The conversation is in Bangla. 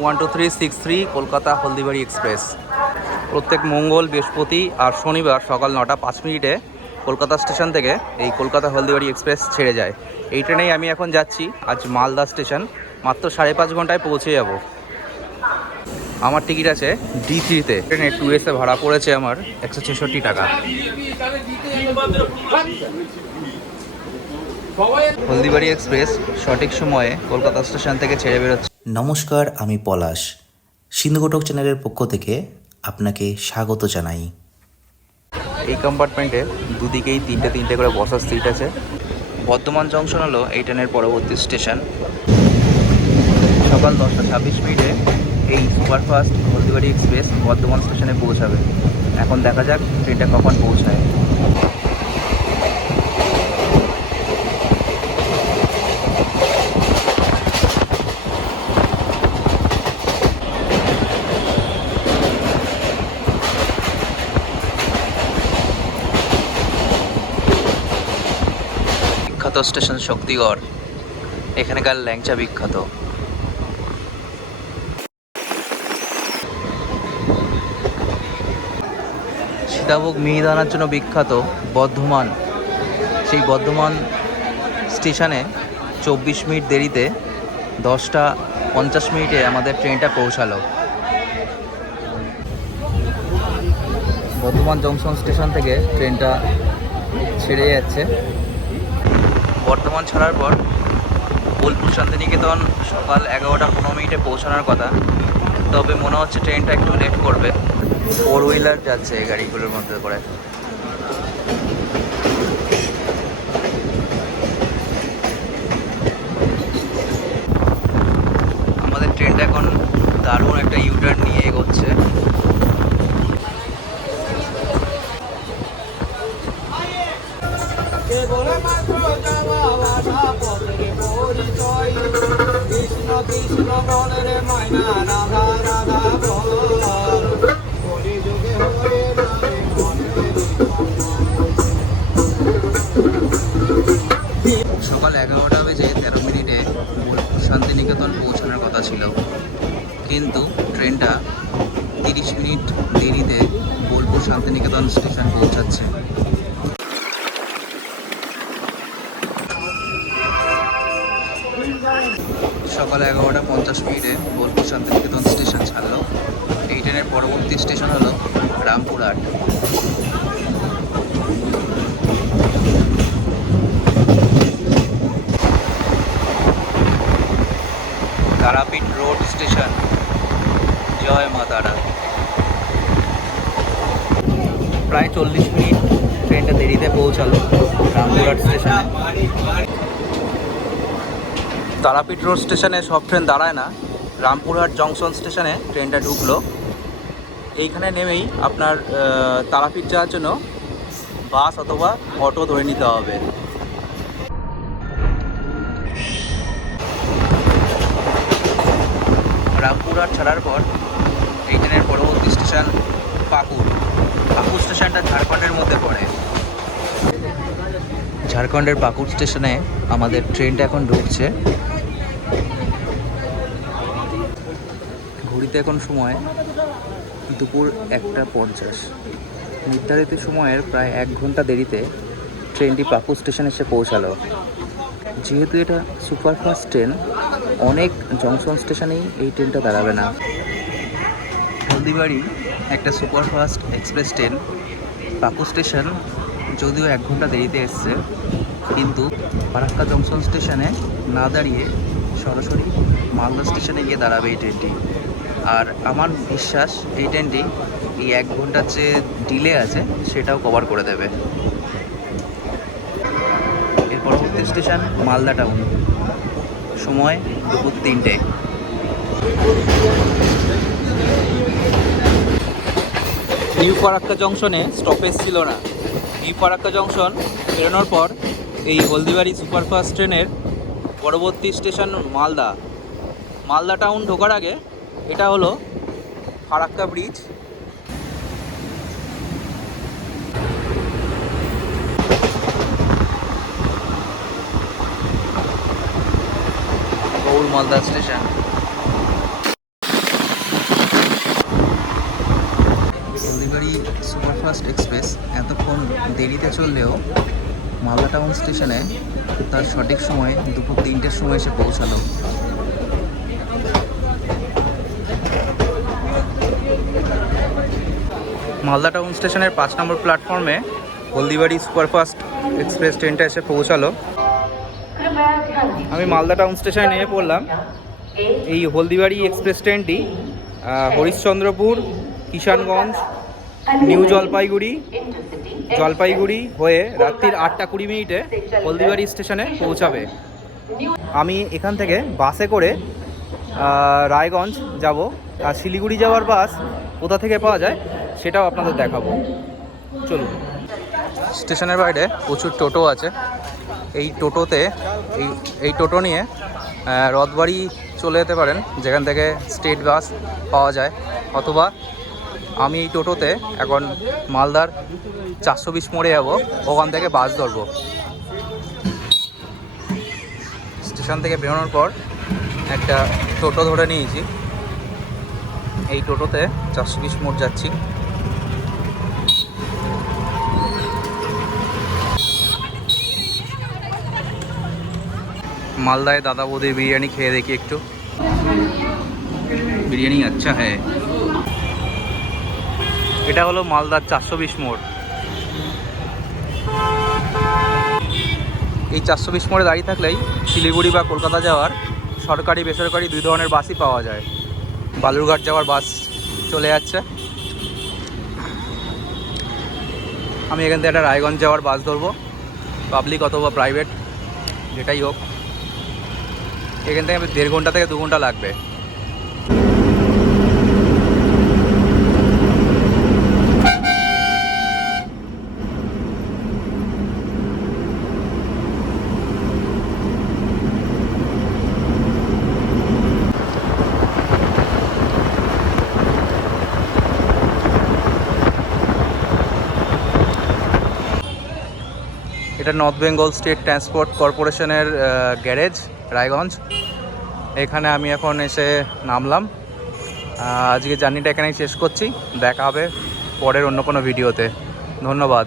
One two three six three Kolkata Haldibari express. প্রত্যেক মঙ্গল, বৃহস্পতি আর শনিবার সকাল নটা পাঁচ মিনিটে কলকাতা স্টেশন থেকে এই কলকাতা হলদিবাড়ি এক্সপ্রেস ছেড়ে যায়। এই ট্রেনেই আমি এখন যাচ্ছি, আজ মালদা স্টেশন। মাত্র সাড়ে পাঁচ ঘন্টায় পৌঁছে যাব। আমার টিকিট আছে ডি থ্রিতে ট্রেনে টু এসে ভাড়া পড়েছে আমার একশো ছেষট্টি টাকা। হলদিবাড়ি এক্সপ্রেস সঠিক সময়ে কলকাতা স্টেশন থেকে ছেড়ে বেরোচ্ছে। নমস্কার আমি পলাশ। সিন্ধুঘটক চ্যানেলের পক্ষ থেকে আপনাকে স্বাগত জানাই। এই কম্পার্টমেন্টে দুদিকেই তিনটে তিনটে করে বসার সিট আছে। বর্ধমান জংশন হলো এই ট্রেনের পরবর্তী স্টেশন সকাল দশটা ছাব্বিশ মিনিটে এই সুপারফাস্ট হলদিবাড়ি এক্সপ্রেস বর্ধমান স্টেশনে পৌঁছাবে। এখন দেখা যাক ট্রেনটা কখন পৌঁছায়। বিখ্যাত স্টেশন শক্তিগড়। এখানকার ল্যাংচা বিখ্যাত। সীতাভোগ মিহিদানার জন্য বিখ্যাত বর্ধমান। সেই বর্ধমান স্টেশনে চব্বিশ মিনিট দেরিতে দশটা পঞ্চাশ মিনিটে আমাদের ট্রেনটা পৌঁছালো। বর্ধমান জংশন স্টেশন থেকে ট্রেনটা ছেড়ে যাচ্ছে। বর্ধমান ছাড়ার পর বোলপুর শান্তিনিকেতন সকাল এগারোটা পনেরো মিনিটে পৌঁছানোর কথা। তবে মনে হচ্ছে ট্রেনটা একটু লেট করবে। ফোর হুইলার যাচ্ছে এই গাড়িগুলোর মধ্যে করে। আমাদের ট্রেনটা এখন দারুণ একটা ইউটার্ন নিয়ে এগোচ্ছে। সকাল এগারোটা বেজে তেরো মিনিটে বোলপুর শান্তিনিকেতন পৌঁছানোর কথা ছিল। কিন্তু ট্রেনটা তিরিশ মিনিট দেরিতে বোলপুর শান্তিনিকেতন স্টেশন পৌঁছাচ্ছে। সকাল এগারোটা পঞ্চাশ মিনিটে বোলপুর শান্তিনিকেতন স্টেশন ছাড়লো। এই ট্রেনের পরবর্তী স্টেশন হলো রামপুরহাট তারাপীঠ রোড স্টেশন। জয় মা তারা। প্রায় চল্লিশ মিনিট ট্রেনটা দেরিতে পৌঁছালো রামপুরহাট স্টেশনে। তারাপীঠ রোড স্টেশনে সব ট্রেন দাঁড়ায় না। রামপুরহাট জংশন স্টেশনে ট্রেনটা ঢুকলো। এইখানে নেমেই আপনার তারাপীঠ যাওয়ার জন্য বাস অথবা অটো ধরে নিতে হবে। রামপুরহাট ছাড়ার পর এই ট্রেনের পরবর্তী স্টেশন পাকুড়। পাকুড় স্টেশনটা ঝাড়খণ্ডের মধ্যে পড়ে। ঝাড়খণ্ডের পাকুড় স্টেশনে আমাদের ট্রেনটা এখন ঢুকছে। ঘড়িতে এখন সময় দুপুর একটা পঞ্চাশ। নির্ধারিত সময়ের প্রায় এক ঘণ্টা দেরিতে ট্রেনটি পাকুড় স্টেশনে এসে পৌঁছালো। যেহেতু এটা সুপারফাস্ট ট্রেন, অনেক জংশন স্টেশনেই এই ট্রেনটা দাঁড়াবে না। হলদিবাড়ি একটা সুপারফাস্ট এক্সপ্রেস ট্রেন পাকু স্টেশন যদিও এক ঘণ্টা দেরিতে এসছে, কিন্তু ফারাক্কা জংশন স্টেশনে না দাঁড়িয়ে সরাসরি মালদা স্টেশনে গিয়ে দাঁড়াবে এই ট্রেনটি। আর আমার বিশ্বাস এই ট্রেনটি এই এক ঘণ্টার যে ডিলে আছে, সেটাও কভার করে দেবে। এর পরবর্তী স্টেশন মালদা টাউন সময় দুপুর তিনটে। নিউ ফারাক্কা জংশনে স্টপেজ ছিল না। নিউ ফারাক্কা জংশন বেরোনোর পর এই হলদিবাড়ি সুপারফাস্ট ট্রেনের পরবর্তী স্টেশন মালদা। মালদা টাউন ঢোকার আগে এটা হলো ফারাক্কা ব্রিজ। গৌল মালদা স্টেশন। সুপারফাস্ট এক্সপ্রেস এতক্ষণ দেরিতে চললেও মালদা টাউন স্টেশনে তার সঠিক সময়ে দুপুর তিনটের সময় এসে পৌঁছালো। মালদা টাউন স্টেশনের পাঁচ নম্বর প্ল্যাটফর্মে হলদিবাড়ি সুপারফাস্ট এক্সপ্রেস ট্রেনটা এসে পৌঁছালো। আমি মালদা টাউন স্টেশনে নেমে পড়লাম। এই হলদিবাড়ি এক্সপ্রেস ট্রেনটি হরিশ্চন্দ্রপুর, কিষানগঞ্জ, নিউ জলপাইগুড়ি জলপাইগুড়ি হয়ে রাত্রির আটটা কুড়ি মিনিটে হলদিবাড়ি স্টেশনে পৌঁছাবে। আমি এখান থেকে বাসে করে রায়গঞ্জ যাব। আর শিলিগুড়ি যাওয়ার বাস কোথা থেকে পাওয়া যায় সেটাও আপনাদের দেখাবো। চলুন। স্টেশনের বাইরে প্রচুর টোটো আছে। এই টোটোতে, এই এই টোটো নিয়ে রথবাড়ি চলে যেতে পারেন। যেখান থেকে স্টেট বাস পাওয়া যায়। অথবা আমি এই টোটোতে এখন মালদার চারশো বিশ মোড়ে যাব। ওখান থেকে বাস ধরবো। স্টেশন থেকে বেরোনোর পর একটা টোটো ধরে নিয়েছি। এই টোটোতে চারশো বিশ মোড় যাচ্ছি। মালদায় দাদা বৌদির বিরিয়ানি খেয়ে দেখি একটু। বিরিয়ানি আচ্ছা হ্যাঁ। এটা হলো মালদার চারশো বিশ মোড়। এই চারশো বিশ মোড়ে দাঁড়িয়ে থাকলেই শিলিগুড়ি বা কলকাতা যাওয়ার সরকারি, বেসরকারি দুই ধরনের বাসই পাওয়া যায়। বালুরঘাট যাওয়ার বাস চলে যাচ্ছে। আমি এখান থেকে একটা রায়গঞ্জ যাওয়ার বাস ধরবো পাবলিক অথবা প্রাইভেট যেটাই হোক। এখান থেকে দেড় ঘণ্টা থেকে দু ঘণ্টা লাগবে। এটা নর্থ বেঙ্গল স্টেট ট্রান্সপোর্ট কর্পোরেশনের গ্যারেজ রায়গঞ্জ। এখানে আমি এখন এসে নামলাম। আজকে জার্নিটা এখানেই শেষ করছি। দেখা হবে পরের অন্য কোনো ভিডিওতে ধন্যবাদ।